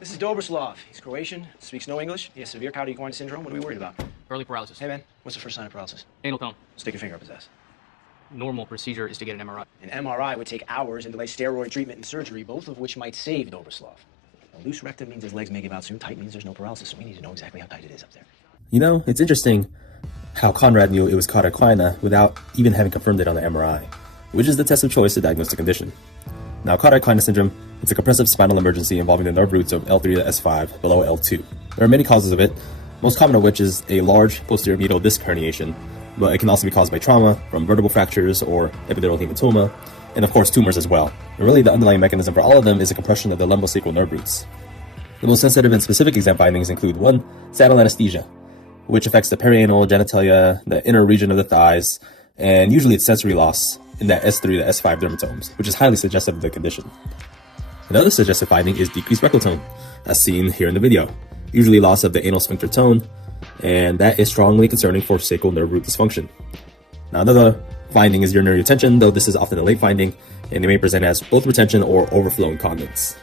This is Dobroslav. He's Croatian, speaks no English. He has severe Cauda Equina Syndrome. What are we worried about? Early paralysis. Hey, man, what's the first sign of paralysis? Anal tone. Stick your finger up his ass. Normal procedure is to get an MRI. An MRI would take hours and delay steroid treatment and surgery, both of which might save Dobroslav. A loose rectum means his legs may give out soon. Tight means there's no paralysis, so we need to know exactly how tight it is up there. You know, it's interesting how Conrad knew it was Cauda Equina without even having confirmed it on the MRI, which is the test of choice to diagnose the condition. Now, Cauda Equina Syndrome is a compressive spinal emergency involving the nerve roots of L3 to S5 below L2. There are many causes of it, most common of which is a large posterior medial disc herniation, but it can also be caused by trauma from vertebral fractures or epidural hematoma, and of course tumors as well. And really, the underlying mechanism for all of them is a compression of the lumbosacral nerve roots. The most sensitive and specific exam findings include 1. Saddle anesthesia, which affects the perianal, genitalia, the inner region of the thighs, and usually it's sensory loss in that S3 to S5 dermatomes, which is highly suggestive of the condition. Another suggestive finding is decreased rectal tone, as seen here in the video, usually loss of the anal sphincter tone, and that is strongly concerning for sacral nerve root dysfunction. Now, another finding is urinary retention, though this is often a late finding, and they may present as both retention or overflow incontinence.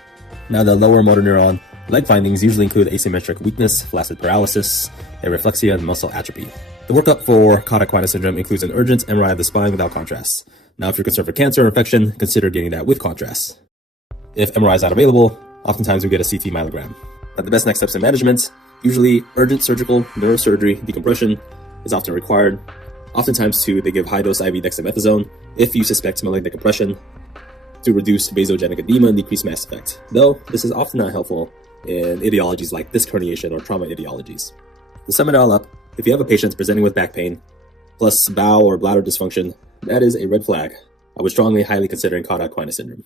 Now, the lower motor neuron leg findings usually include asymmetric weakness, flaccid paralysis, areflexia, and muscle atrophy. The workup for Cauda Equina Syndrome includes an urgent MRI of the spine without contrast. Now, if you're concerned for cancer or infection, consider getting that with contrast. If MRI is not available, oftentimes we get a CT myelogram. Now, the best next steps in management, usually urgent surgical neurosurgery decompression is often required. Oftentimes, too, they give high-dose IV dexamethasone if you suspect malignant compression to reduce vasogenic edema and decrease mass effect, though this is often not helpful in etiologies like disc herniation or trauma etiologies. To sum it all up, if you have a patient presenting with back pain, plus bowel or bladder dysfunction, that is a red flag. I would strongly highly consider Cauda Equina Syndrome.